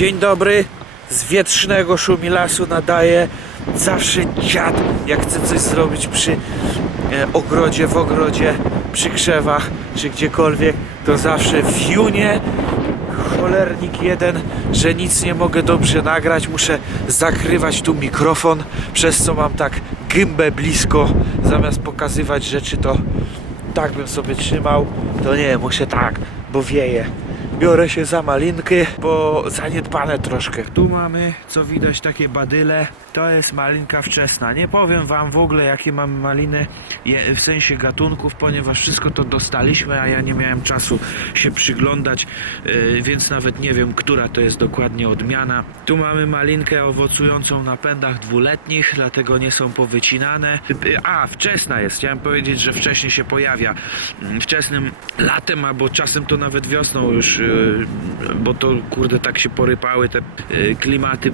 Dzień dobry, z wietrznego szumilasu nadaje zawsze dziad, jak chce coś zrobić przy e, ogrodzie, w ogrodzie, przy krzewach, czy gdziekolwiek, to zawsze wiunie cholernik jeden, że nic nie mogę dobrze nagrać, muszę zakrywać tu mikrofon, przez co mam tak gębę blisko, zamiast pokazywać rzeczy to tak bym sobie trzymał, to nie, muszę tak, bo wieje. Biorę się za malinki, bo zaniedbane troszkę. Tu mamy, co widać, takie badyle. To jest malinka wczesna. Nie powiem wam w ogóle, jakie mamy maliny, w sensie gatunków, ponieważ wszystko to dostaliśmy, a ja nie miałem czasu się przyglądać, yy, więc nawet nie wiem, która to jest dokładnie odmiana. Tu mamy malinkę owocującą na pędach dwuletnich, dlatego nie są powycinane. A, wczesna jest. Chciałem powiedzieć, że wcześniej się pojawia. Mm, Wczesnym latem, albo czasem to nawet wiosną już, yy, bo to kurde tak się porypały te yy, klimaty,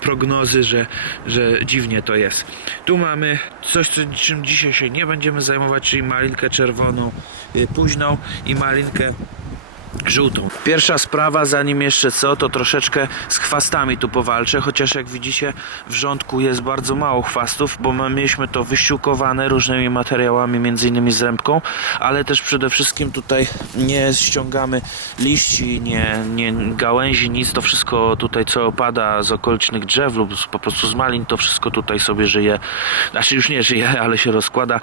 prognozy, że, że dziwnie to jest. Tu mamy coś, co- czym dzisiaj się nie będziemy zajmować, czyli malinkę czerwoną, yy, późną i malinkę żółtą. Pierwsza sprawa, zanim jeszcze co, to troszeczkę z chwastami tu powalczę, chociaż jak widzicie w rządku jest bardzo mało chwastów, bo my mieliśmy to wysiłkowane różnymi materiałami, między innymi z rębką, ale też przede wszystkim tutaj nie ściągamy liści, nie, nie gałęzi, nic, to wszystko tutaj co opada z okolicznych drzew lub po prostu z malin, to wszystko tutaj sobie żyje, znaczy już nie żyje, ale się rozkłada,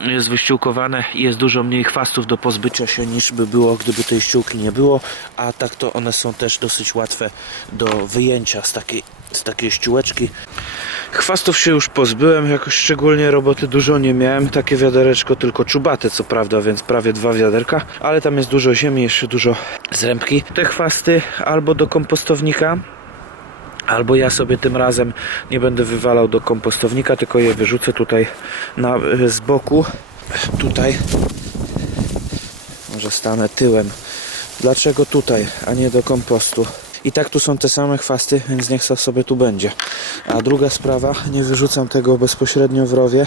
jest wyściółkowane i jest dużo mniej chwastów do pozbycia się niż by było, gdyby tej ściółki nie było, a tak to one są też dosyć łatwe do wyjęcia z takiej, z takiej ściółeczki. Chwastów się już pozbyłem, jakoś szczególnie roboty dużo nie miałem, takie wiadereczko tylko czubate co prawda, więc prawie dwa wiaderka, ale tam jest dużo ziemi, jeszcze dużo zrębki. Te chwasty albo do kompostownika, Albo ja sobie tym razem nie będę wywalał do kompostownika, tylko je wyrzucę tutaj na, z boku. Tutaj. Może stanę tyłem. Dlaczego tutaj, a nie do kompostu? I tak tu są te same chwasty, więc niech sobie tu będzie. A druga sprawa, nie wyrzucam tego bezpośrednio w rowie,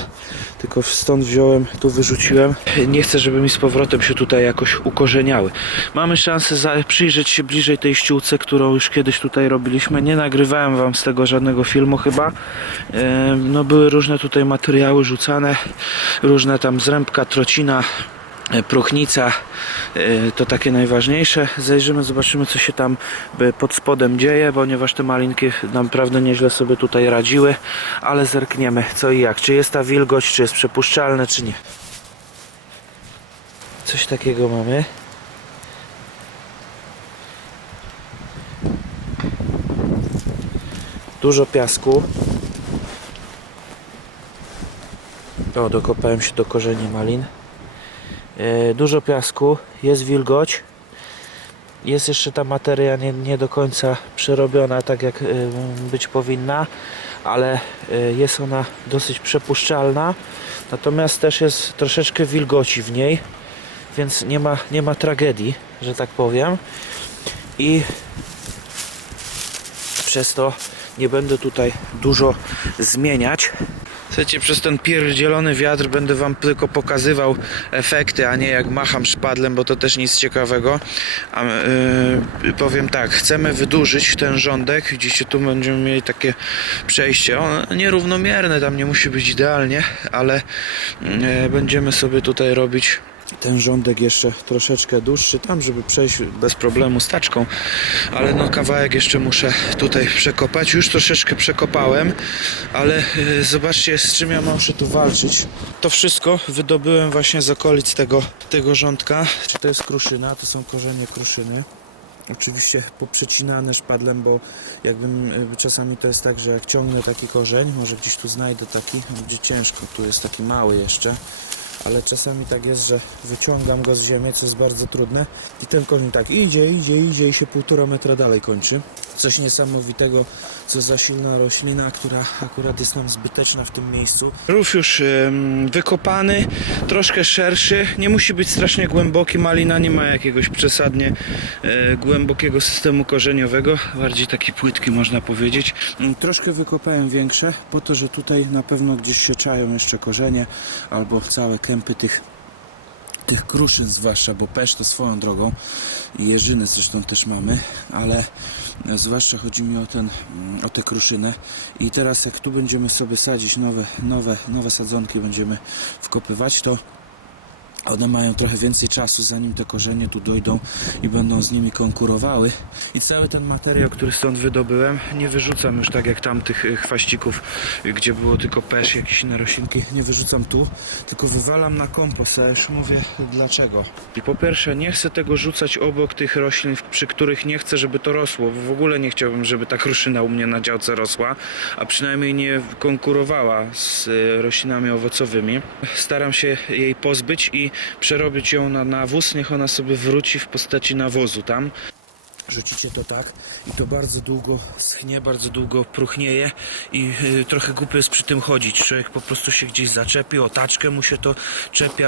tylko stąd wziąłem, tu wyrzuciłem. Nie chcę, żeby mi z powrotem się tutaj jakoś ukorzeniały. Mamy szansę za, przyjrzeć się bliżej tej ściółce, którą już kiedyś tutaj robiliśmy. Nie nagrywałem wam z tego żadnego filmu chyba. No były różne tutaj materiały rzucane, różne tam zrębka, trocina, próchnica, e, to takie najważniejsze. Zajrzymy, zobaczymy co się tam e, pod spodem dzieje, ponieważ te malinki naprawdę nieźle sobie tutaj radziły, ale zerkniemy co i jak. Czy jest ta wilgoć, czy jest przepuszczalne, czy nie. Coś takiego mamy. Dużo piasku. O, dokopałem się do korzeni malin. E, dużo piasku, jest wilgoć. Jest jeszcze ta materia nie, nie do końca przerobiona tak jak e, być powinna, ale e, jest ona dosyć przepuszczalna. Natomiast też jest troszeczkę wilgoci w niej, więc nie ma, nie ma tragedii, że tak powiem. I przez to nie będę tutaj dużo zmieniać. Słuchajcie, przez ten pierdzielony wiatr będę wam tylko pokazywał efekty, a nie jak macham szpadlem, bo to też nic ciekawego. A, yy, powiem tak, chcemy wydłużyć ten rządek. Widzicie, tu będziemy mieli takie przejście. On nierównomierne, tam nie musi być idealnie, ale yy, będziemy sobie tutaj robić ten rządek jeszcze troszeczkę dłuższy tam, żeby przejść bez problemu z taczką, ale no kawałek jeszcze muszę tutaj przekopać. Już troszeczkę przekopałem, ale y, zobaczcie z czym ja muszę tu walczyć. To wszystko wydobyłem właśnie z okolic tego, tego rządka. Czy to jest kruszyna? To są korzenie kruszyny. Oczywiście poprzecinane szpadlem, bo jakbym y, czasami to jest tak, że jak ciągnę taki korzeń, może gdzieś tu znajdę taki, będzie ciężko, tu jest taki mały jeszcze, ale czasami tak jest, że wyciągam go z ziemi, co jest bardzo trudne i ten korzeń tak idzie, idzie, idzie i się półtora metra dalej kończy. Coś niesamowitego, co za silna roślina, która akurat jest nam zbyteczna w tym miejscu. Rów już wykopany, troszkę szerszy, nie musi być strasznie głęboki, malina nie ma jakiegoś przesadnie e, głębokiego systemu korzeniowego, bardziej taki płytki można powiedzieć. Mm, Troszkę wykopałem większe, po to, że tutaj na pewno gdzieś się czają jeszcze korzenie albo całe kępy tych tych kruszyn zwłaszcza, bo pesz to swoją drogą i jeżyny zresztą też mamy, ale zwłaszcza chodzi mi o, ten, mm, o tę kruszynę. I teraz jak tu będziemy sobie sadzić nowe, nowe, nowe sadzonki, będziemy wkopywać, to one mają trochę więcej czasu, zanim te korzenie tu dojdą i będą z nimi konkurowały. I cały ten materiał, który stąd wydobyłem, nie wyrzucam już tak jak tamtych y, chwaścików, gdzie było tylko pesz, jakieś inne roślinki. Nie wyrzucam tu, tylko wywalam na kompost. A już mówię dlaczego. I po pierwsze, nie chcę tego rzucać obok tych roślin, przy których nie chcę, żeby to rosło. W ogóle nie chciałbym, żeby ta kruszyna u mnie na działce rosła, a przynajmniej nie konkurowała z y, roślinami owocowymi. Staram się jej pozbyć i przerobić ją na nawóz, niech ona sobie wróci w postaci nawozu tam. Rzucicie to tak i to bardzo długo schnie, bardzo długo próchnieje i y, trochę głupio jest przy tym chodzić. Człowiek po prostu się gdzieś zaczepi, o taczkę mu się to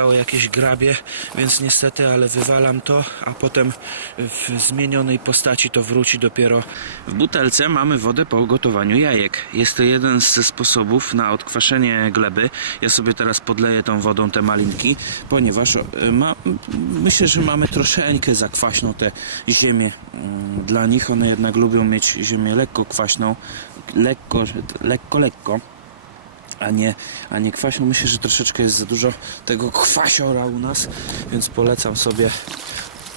o jakieś grabie, więc niestety, ale wywalam to, a potem w zmienionej postaci to wróci dopiero. W butelce mamy wodę po gotowaniu jajek. Jest to jeden ze sposobów na odkwaszenie gleby. Ja sobie teraz podleję tą wodą te malinki, ponieważ y, ma, myślę, że mamy troszeczkę zakwaśną tę ziemię dla nich. One jednak lubią mieć ziemię lekko kwaśną, lekko, lekko, lekko. A nie, a nie kwaśną. Myślę, że troszeczkę jest za dużo tego kwasiora u nas, więc polecam sobie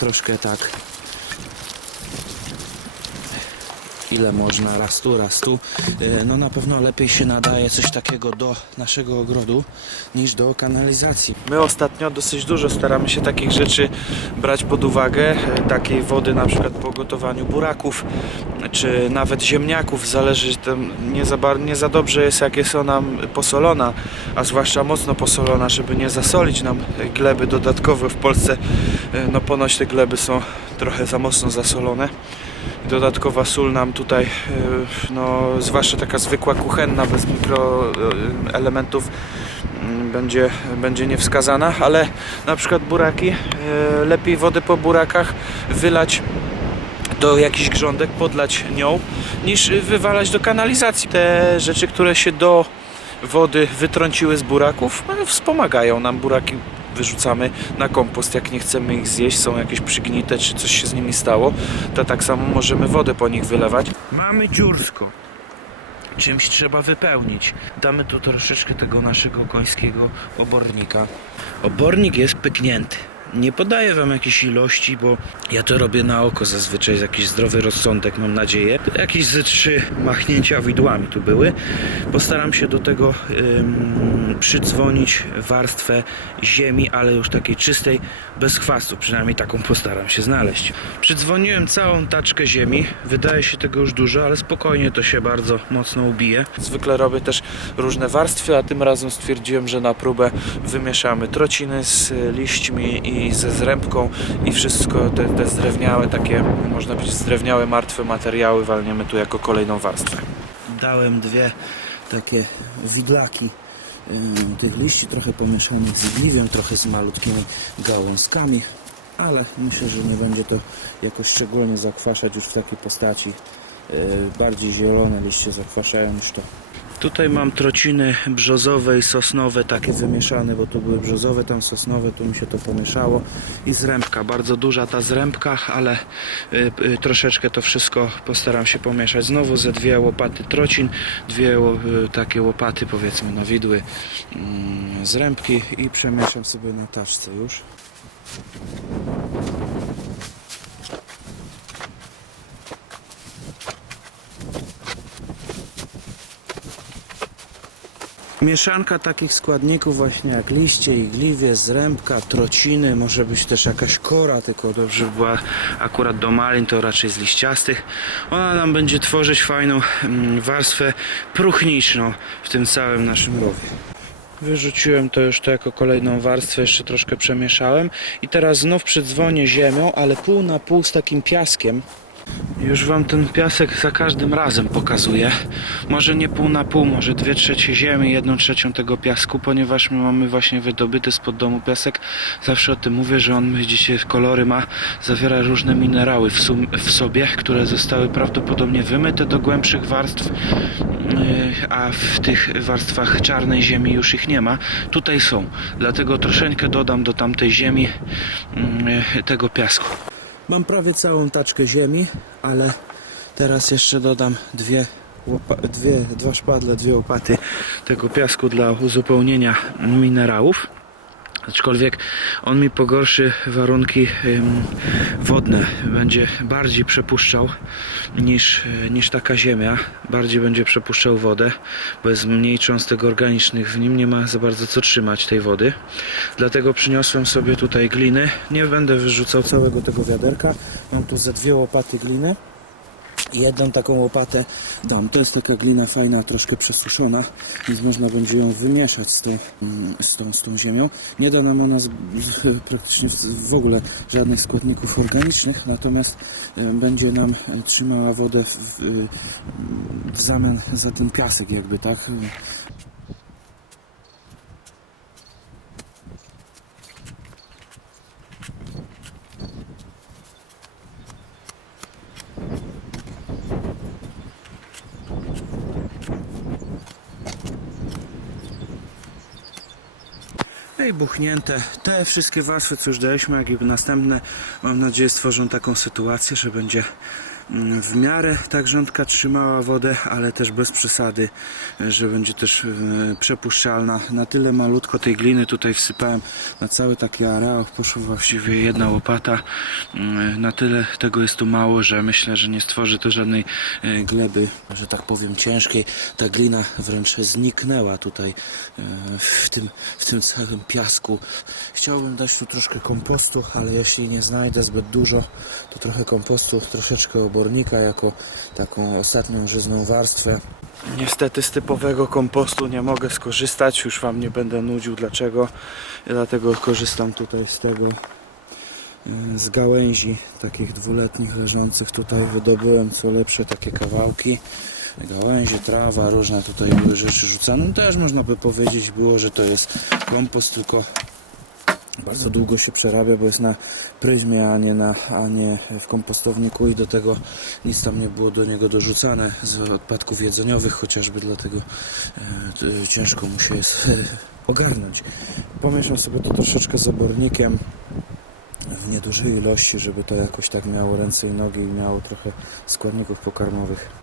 troszkę tak ile można, raz tu, raz tu. E, No na pewno lepiej się nadaje coś takiego do naszego ogrodu niż do kanalizacji. My ostatnio dosyć dużo staramy się takich rzeczy brać pod uwagę, e, takiej wody na przykład po gotowaniu buraków, czy nawet ziemniaków, zależy nie za, nie za dobrze jest jak jest ona posolona, a zwłaszcza mocno posolona, żeby nie zasolić nam gleby dodatkowo w Polsce, e, no ponoć te gleby są trochę za mocno zasolone dodatkowa sól nam tutaj, e, no, zwłaszcza taka zwykła kuchenna, bez mikroelementów, mm, będzie, będzie niewskazana, ale na przykład buraki, e, lepiej wodę po burakach wylać do jakichś grządek, podlać nią, niż wywalać do kanalizacji. Te rzeczy, które się do wody wytrąciły z buraków, no, wspomagają nam buraki wyrzucamy na kompost, jak nie chcemy ich zjeść, są jakieś przygnite, czy coś się z nimi stało, to tak samo możemy wodę po nich wylewać. Mamy dziursko. Czymś trzeba wypełnić. Damy tu troszeczkę tego naszego końskiego obornika. Obornik jest pyknięty. Nie podaję wam jakiejś ilości, bo ja to robię na oko zazwyczaj, jakiś zdrowy rozsądek, mam nadzieję. Jakieś ze trzy machnięcia widłami tu były. Postaram się do tego ym, przydzwonić warstwę ziemi, ale już takiej czystej, bez chwastu. Przynajmniej taką postaram się znaleźć. Przydzwoniłem całą taczkę ziemi. Wydaje się tego już dużo, ale spokojnie to się bardzo mocno ubije. Zwykle robię też różne warstwy, a tym razem stwierdziłem, że na próbę wymieszamy trociny z liśćmi i ze zrębką i wszystko te, te zdrewniałe, takie można powiedzieć zdrewniałe, martwe materiały walniemy tu jako kolejną warstwę. Dałem dwie takie widlaki tych liści, trochę pomieszanych z igliwiem, trochę z malutkimi gałązkami, ale myślę, że nie będzie to jakoś szczególnie zakwaszać już w takiej postaci. Yy, bardziej zielone liście zakwaszają niż to. Tutaj mam trociny brzozowe i sosnowe, takie wymieszane, bo tu były brzozowe, tam sosnowe, tu mi się to pomieszało. I zrębka, bardzo duża ta zrębka, ale y, y, troszeczkę to wszystko postaram się pomieszać. Znowu ze dwie łopaty trocin, dwie y, takie łopaty powiedzmy na widły mm, zrębki i przemieszam sobie na taczce już. Mieszanka takich składników właśnie jak liście, igliwie, zrębka, trociny, może być też jakaś kora, tylko dobrze by była akurat do malin, to raczej z liściastych. Ona nam będzie tworzyć fajną mm, warstwę próchniczną w tym całym naszym rowie. Wyrzuciłem to już to jako kolejną warstwę, jeszcze troszkę przemieszałem i teraz znów przydzwonię ziemią, ale pół na pół z takim piaskiem, Już wam ten piasek za każdym razem pokazuję. Może nie pół na pół, może dwie trzecie ziemi, jedną trzecią tego piasku, ponieważ my mamy właśnie wydobyty spod domu piasek. Zawsze o tym mówię, że on widzicie kolory ma, zawiera różne minerały w, sum, w sobie, które zostały prawdopodobnie wymyte do głębszych warstw, yy, a w tych warstwach czarnej ziemi już ich nie ma. Tutaj są, dlatego troszeczkę dodam do tamtej ziemi yy, tego piasku. Mam prawie całą taczkę ziemi, ale teraz jeszcze dodam dwie, dwie, dwa szpadle, dwie łopaty tego piasku dla uzupełnienia minerałów. Aczkolwiek on mi pogorszy warunki wodne. Będzie bardziej przepuszczał niż, e, niż taka ziemia. Bardziej będzie przepuszczał wodę, bo jest mniej cząstek organicznych w nim. Nie ma za bardzo co trzymać tej wody. Dlatego przyniosłem sobie tutaj gliny. Nie będę wyrzucał całego tego wiaderka. Mam tu ze dwie łopaty gliny. Jedną taką łopatę dam. To jest taka glina fajna, troszkę przesuszona, więc można będzie ją wymieszać z tą, mm, z tą, z tą ziemią. Nie da nam ona z, praktycznie w- ogóle żadnych składników organicznych, natomiast będzie nam trzymała wodę w, w, w zamian za ten piasek jakby, tak? No i buchnięte. Te wszystkie warstwy, co już daliśmy, jak i następne, mam nadzieję, stworzą taką sytuację, że będzie w miarę ta grządka trzymała wodę, ale też bez przesady, że będzie też e, przepuszczalna. Na tyle malutko tej gliny tutaj wsypałem na cały taki areał, poszła właściwie jedna łopata. Mm, Na tyle tego jest tu mało, że myślę, że nie stworzy to żadnej e, gleby, że tak powiem, ciężkiej. Ta glina wręcz zniknęła tutaj e, w tym, w tym całym piasku. Chciałbym dać tu troszkę kompostu, ale jeśli nie znajdę zbyt dużo, to trochę kompostu, troszeczkę obornika jako taką ostatnią żyzną warstwę. Niestety z typowego kompostu nie mogę skorzystać, już Wam nie będę nudził dlaczego, dlatego korzystam tutaj z tego e, z gałęzi takich dwuletnich leżących tutaj. Wydobyłem co lepsze takie kawałki. Gałęzie, trawa, różne tutaj były rzeczy rzucane. No też można by powiedzieć było, że to jest kompost tylko bardzo długo się przerabia, bo jest na pryzmie, a nie, na, a nie w kompostowniku i do tego nic tam nie było do niego dorzucane z odpadków jedzeniowych, chociażby dlatego e, ciężko mu się jest e, ogarnąć. Pomieszam sobie to troszeczkę z obornikiem w niedużej ilości, żeby to jakoś tak miało ręce i nogi i miało trochę składników pokarmowych.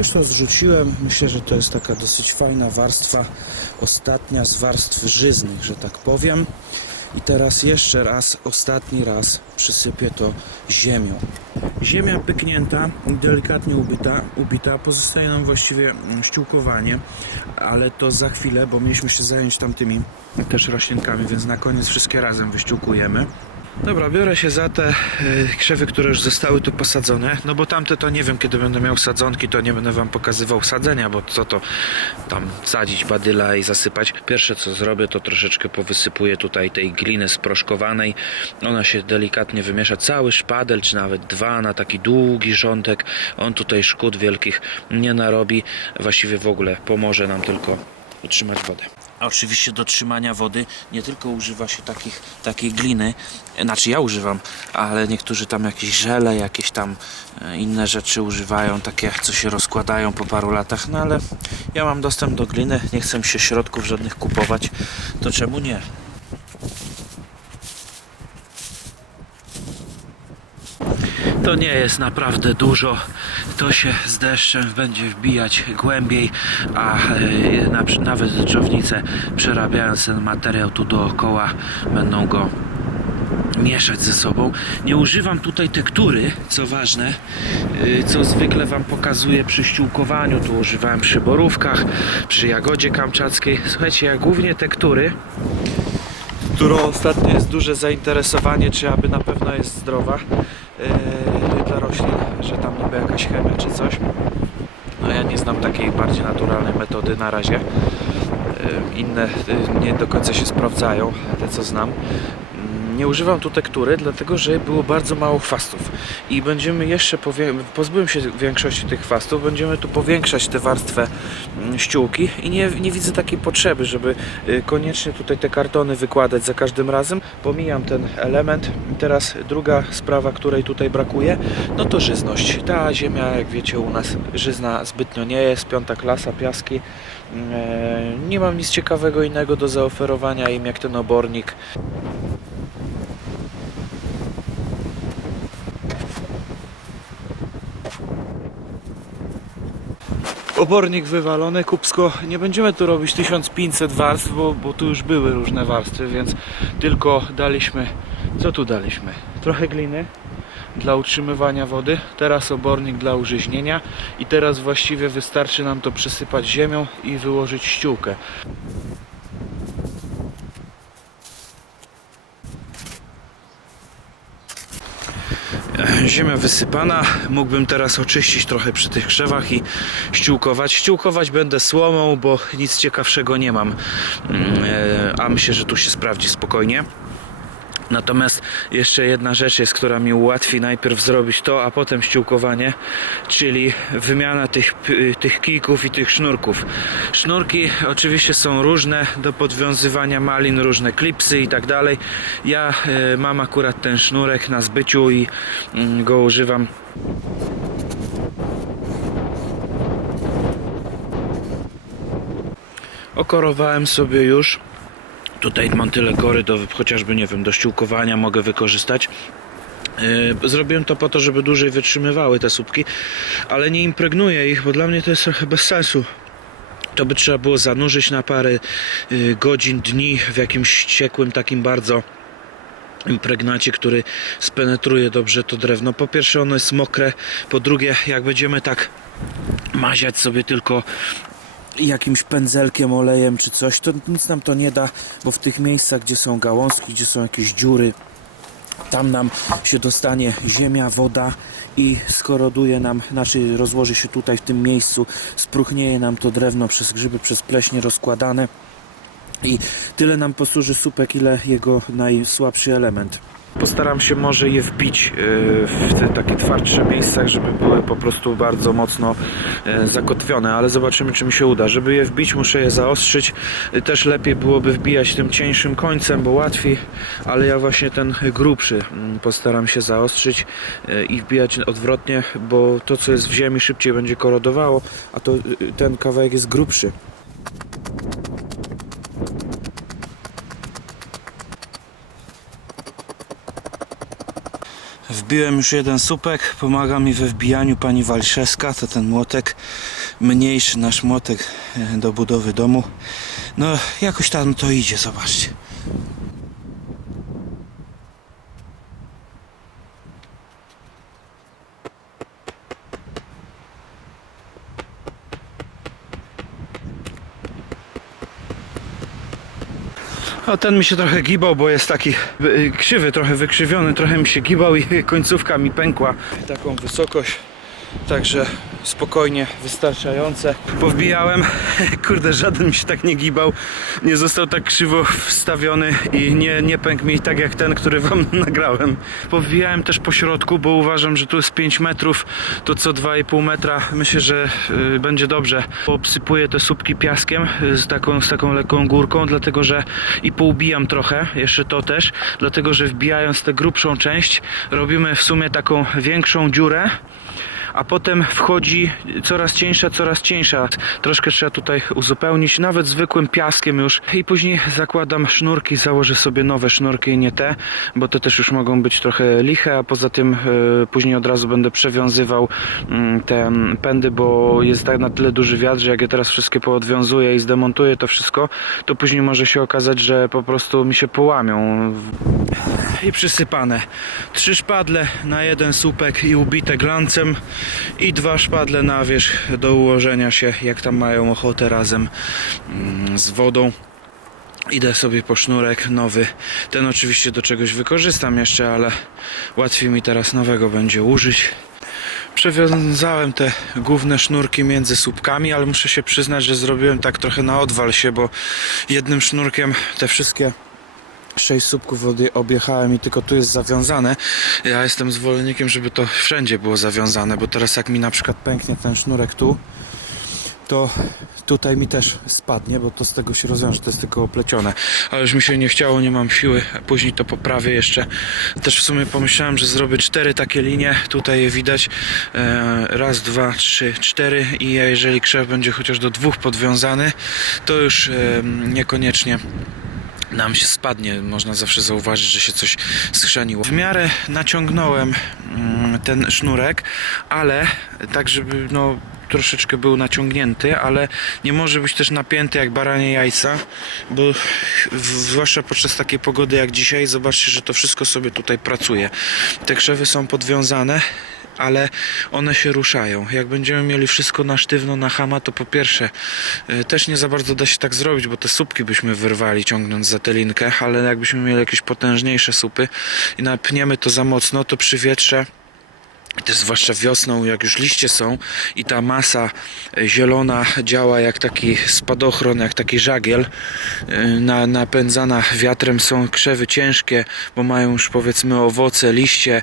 Już to zrzuciłem. Myślę, że to jest taka dosyć fajna warstwa, ostatnia z warstw żyznych, że tak powiem. I teraz jeszcze raz, ostatni raz przysypię to ziemią. Ziemia pyknięta, delikatnie ubita, ubita. Pozostaje nam właściwie ściółkowanie, ale to za chwilę, bo mieliśmy się zająć tamtymi też roślinkami, więc na koniec wszystkie razem wyściółkujemy. Dobra, biorę się za te y, krzewy, które już zostały tu posadzone, no bo tamte to nie wiem, kiedy będę miał sadzonki, to nie będę wam pokazywał sadzenia, bo co to tam sadzić badyla i zasypać. Pierwsze co zrobię, to troszeczkę powysypuję tutaj tej gliny sproszkowanej. Ona się delikatnie wymiesza, cały szpadel, czy nawet dwa na taki długi rządek. On tutaj szkód wielkich nie narobi, właściwie w ogóle pomoże nam tylko utrzymać wodę. Oczywiście do trzymania wody nie tylko używa się takich, takiej gliny, znaczy ja używam, ale niektórzy tam jakieś żele, jakieś tam e, inne rzeczy używają, takie co się rozkładają po paru latach, no ale ja mam dostęp do gliny, nie chcę się środków żadnych kupować, to czemu nie? To nie jest naprawdę dużo. To się z deszczem będzie wbijać głębiej, a e, na, nawet dżownice przerabiając ten materiał tu dookoła będą go mieszać ze sobą. Nie używam tutaj tektury, co ważne, y, co zwykle Wam pokazuję przy ściółkowaniu. Tu używałem przy borówkach, przy jagodzie kamczackiej. Słuchajcie, ja głównie tektury, którą ostatnio jest duże zainteresowanie, czy aby na pewno jest zdrowa dla roślin, że tam niby jakaś chemia czy coś. No ja nie znam takiej bardziej naturalnej metody na razie. e, inne e, nie do końca się sprawdzają, te co znam. Mm, Nie używam tu tektury, dlatego że było bardzo mało chwastów i będziemy jeszcze, pozbyłem się większości tych chwastów, będziemy tu powiększać tę warstwę mm, ściółki i nie, nie widzę takiej potrzeby, żeby y, koniecznie tutaj te kartony wykładać za każdym razem. Pomijam ten element. Teraz druga sprawa, której tutaj brakuje, no to żyzność. Ta ziemia, jak wiecie, u nas żyzna zbytnio nie jest, piąta klasa, piaski. E, Nie mam nic ciekawego innego do zaoferowania im jak ten obornik. Obornik wywalony, kupsko. Nie będziemy tu robić 1500 warstw, bo, bo tu już były różne warstwy, więc tylko daliśmy. Co tu daliśmy? Trochę gliny dla utrzymywania wody, teraz obornik dla użyźnienia i teraz właściwie wystarczy nam to przysypać ziemią i wyłożyć ściółkę. Ziemia wysypana, mógłbym teraz oczyścić trochę przy tych krzewach i ściółkować. Ściółkować będę słomą, bo nic ciekawszego nie mam, Mm, e, a myślę, że tu się sprawdzi spokojnie. Natomiast jeszcze jedna rzecz jest, która mi ułatwi najpierw zrobić to, a potem ściółkowanie, czyli wymiana tych, tych kijków i tych sznurków. Sznurki oczywiście są różne do podwiązywania malin, różne klipsy i tak dalej. Ja e, mam akurat ten sznurek na zbyciu i mm, go używam Okorowałem sobie już. Tutaj mam tyle kory do chociażby, nie wiem, do ściółkowania mogę wykorzystać. Yy, Zrobiłem to po to, żeby dłużej wytrzymywały te słupki, ale nie impregnuję ich, bo dla mnie to jest trochę bez sensu. To by trzeba było zanurzyć na parę yy, godzin, dni w jakimś ciekłym, takim bardzo impregnacie, który spenetruje dobrze to drewno. Po pierwsze ono jest mokre, po drugie jak będziemy tak maziać sobie tylko jakimś pędzelkiem, olejem czy coś, to nic nam to nie da, bo w tych miejscach, gdzie są gałązki, gdzie są jakieś dziury, tam nam się dostanie ziemia, woda i skoroduje nam, znaczy rozłoży się tutaj w tym miejscu, spruchnieje nam to drewno przez grzyby, przez pleśnie rozkładane i tyle nam posłuży słupek, ile jego najsłabszy element. Postaram się może je wbić e, w te takie twardsze miejscach, żeby były po prostu bardzo mocno e, zakotwione, ale zobaczymy czy mi się uda. Żeby je wbić muszę je zaostrzyć. E, Też lepiej byłoby wbijać tym cieńszym końcem, bo łatwiej, ale ja właśnie ten grubszy mm, postaram się zaostrzyć i wbijać odwrotnie, bo to co jest w ziemi szybciej będzie korodowało, a to ten kawałek jest grubszy. Wbiłem już jeden słupek, pomaga mi we wbijaniu pani Walszewska, to ten młotek, mniejszy nasz młotek e, do budowy domu. No jakoś tam to idzie, zobaczcie. A ten mi się trochę gibał, bo jest taki y, krzywy, trochę wykrzywiony, trochę mi się gibał i końcówka mi pękła. Taką wysokość, także spokojnie, wystarczające. Powbijałem, kurde, żaden mi się tak nie gibał, nie został tak krzywo wstawiony i nie, nie pękł mi tak jak ten, który wam nagrałem. Powbijałem też po środku, bo uważam, że tu jest 5 metrów, to co 2,5 metra, myślę, że y, będzie dobrze. Obsypuję te słupki piaskiem y, z taką, z taką lekką górką, dlatego że i poubijam trochę, jeszcze to też, dlatego że wbijając tę grubszą część robimy w sumie taką większą dziurę, a potem wchodzi coraz cieńsza, coraz cieńsza. Troszkę trzeba tutaj uzupełnić, nawet zwykłym piaskiem już. I później zakładam sznurki, założę sobie nowe sznurki, nie te, bo te też już mogą być trochę liche, a poza tym e, później od razu będę przewiązywał mm, te pędy, bo jest tak na tyle duży wiatr, że jak je teraz wszystkie poodwiązuję i zdemontuję to wszystko, to później może się okazać, że po prostu mi się połamią i przysypane. Trzy szpadle na jeden słupek i ubite glancem i dwa szpadle na wierzch do ułożenia się, jak tam mają ochotę razem mm, z wodą. Idę sobie po sznurek nowy. Ten oczywiście do czegoś wykorzystam jeszcze, ale łatwiej mi teraz nowego będzie użyć. Przewiązałem te główne sznurki między słupkami, ale muszę się przyznać, że zrobiłem tak trochę na odwal się, bo jednym sznurkiem te wszystkie sześć słupków odje- objechałem i tylko tu jest zawiązane. Ja jestem zwolennikiem, żeby to wszędzie było zawiązane, bo teraz jak mi na przykład pęknie ten sznurek tu, to tutaj mi też spadnie, bo to z tego się rozwiąże, to jest tylko oplecione. Ale już mi się nie chciało, nie mam siły, później to poprawię jeszcze. Też w sumie pomyślałem, że zrobię cztery takie linie, tutaj je widać. E, raz, dwa, trzy, cztery i jeżeli krzew będzie chociaż do dwóch podwiązany, to już niekoniecznie nam się spadnie, można zawsze zauważyć, że się coś schrzeniło. W miarę naciągnąłem mm, ten sznurek, ale tak, żeby no troszeczkę był naciągnięty, ale nie może być też napięty jak baranie jajca, bo zwłaszcza podczas takiej pogody jak dzisiaj, zobaczcie, że to wszystko sobie tutaj pracuje. Te krzewy są podwiązane, ale one się ruszają. Jak będziemy mieli wszystko na sztywno, na hama, to po pierwsze y, też nie za bardzo da się tak zrobić, bo te słupki byśmy wyrwali ciągnąc za tę linkę, ale jakbyśmy mieli jakieś potężniejsze słupy i napniemy to za mocno, to przy wietrze też zwłaszcza wiosną, jak już liście są i ta masa e, zielona działa jak taki spadochron, jak taki żagiel, e, na, napędzana wiatrem są krzewy ciężkie, bo mają już powiedzmy owoce, liście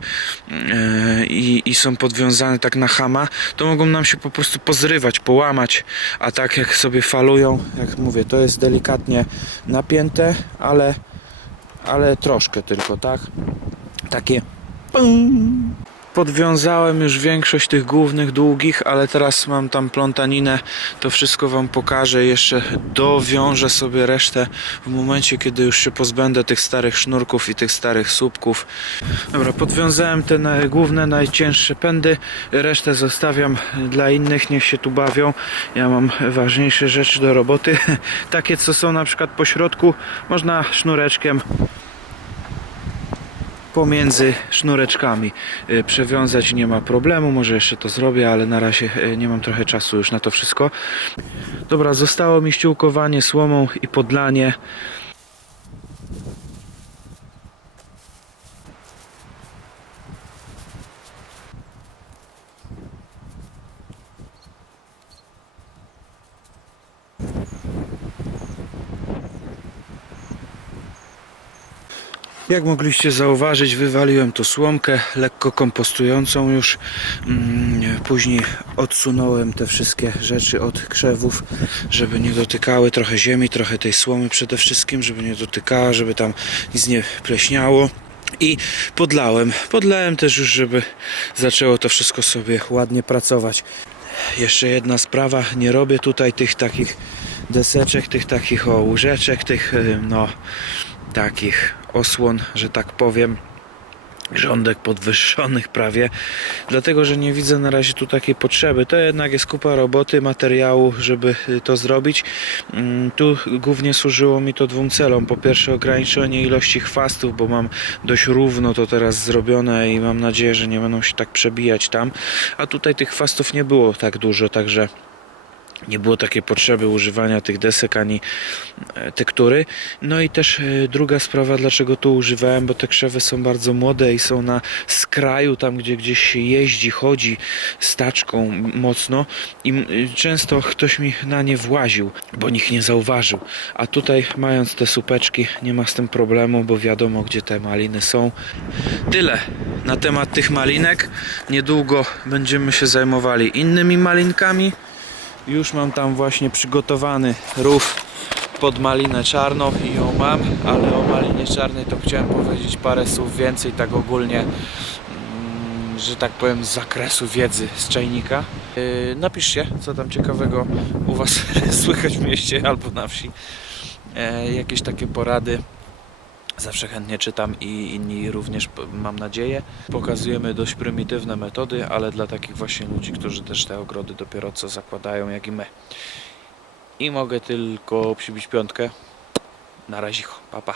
e, i, i są podwiązane tak na hama, to mogą nam się po prostu pozrywać, połamać, a tak jak sobie falują, jak mówię, to jest delikatnie napięte, ale, ale troszkę tylko, tak? Takie pum. Podwiązałem już większość tych głównych, długich, ale teraz mam tam plątaninę. To wszystko Wam pokażę. Jeszcze dowiążę sobie resztę w momencie, kiedy już się pozbędę tych starych sznurków i tych starych słupków. Dobra, podwiązałem te główne, najcięższe pędy. Resztę zostawiam dla innych, niech się tu bawią. Ja mam ważniejsze rzeczy do roboty. Takie, co są na przykład po środku, można sznureczkiem pomiędzy sznureczkami y, przewiązać nie ma problemu, może jeszcze to zrobię, ale na razie y, nie mam trochę czasu już na to wszystko. Dobra, zostało mi ściółkowanie słomą i podlanie. Jak mogliście zauważyć, wywaliłem tu słomkę lekko kompostującą już. Mm, Później odsunąłem te wszystkie rzeczy od krzewów, żeby nie dotykały trochę ziemi, trochę tej słomy przede wszystkim, żeby nie dotykała, żeby tam nic nie pleśniało. I podlałem. Podlałem też już, żeby zaczęło to wszystko sobie ładnie pracować. Jeszcze jedna sprawa, nie robię tutaj tych takich deseczek, tych takich o łóżeczek, tych no takich osłon, że tak powiem rządek podwyższonych prawie, dlatego że nie widzę na razie tu takiej potrzeby. To jednak jest kupa roboty, materiału, żeby y, to zrobić. Mm, Tu głównie służyło mi to dwóm celom. Po pierwsze ograniczenie ilości chwastów, bo mam dość równo to teraz zrobione i mam nadzieję, że nie będą się tak przebijać tam. A tutaj tych chwastów nie było tak dużo, także nie było takiej potrzeby używania tych desek ani e, tektury. No i też e, druga sprawa, dlaczego tu używałem, bo te krzewy są bardzo młode i są na skraju, tam gdzie gdzieś się jeździ, chodzi staczką mocno i y, często ktoś mi na nie właził, bo nikt nie zauważył. A tutaj mając te supeczki nie ma z tym problemu, bo wiadomo gdzie te maliny są. Tyle na temat tych malinek. Niedługo będziemy się zajmowali innymi malinkami. Już mam tam właśnie przygotowany rów pod malinę czarną i ją mam, ale o malinie czarnej to chciałem powiedzieć parę słów więcej, tak ogólnie, mm, że tak powiem z zakresu wiedzy z czajnika. Yy, napiszcie, co tam ciekawego u Was słychać w mieście albo na wsi. E, jakieś takie porady. Zawsze chętnie czytam i inni również mam nadzieję. Pokazujemy dość prymitywne metody, ale dla takich właśnie ludzi, którzy też te ogrody dopiero co zakładają, jak i my. I mogę tylko przybić piątkę. Na razie, pa pa.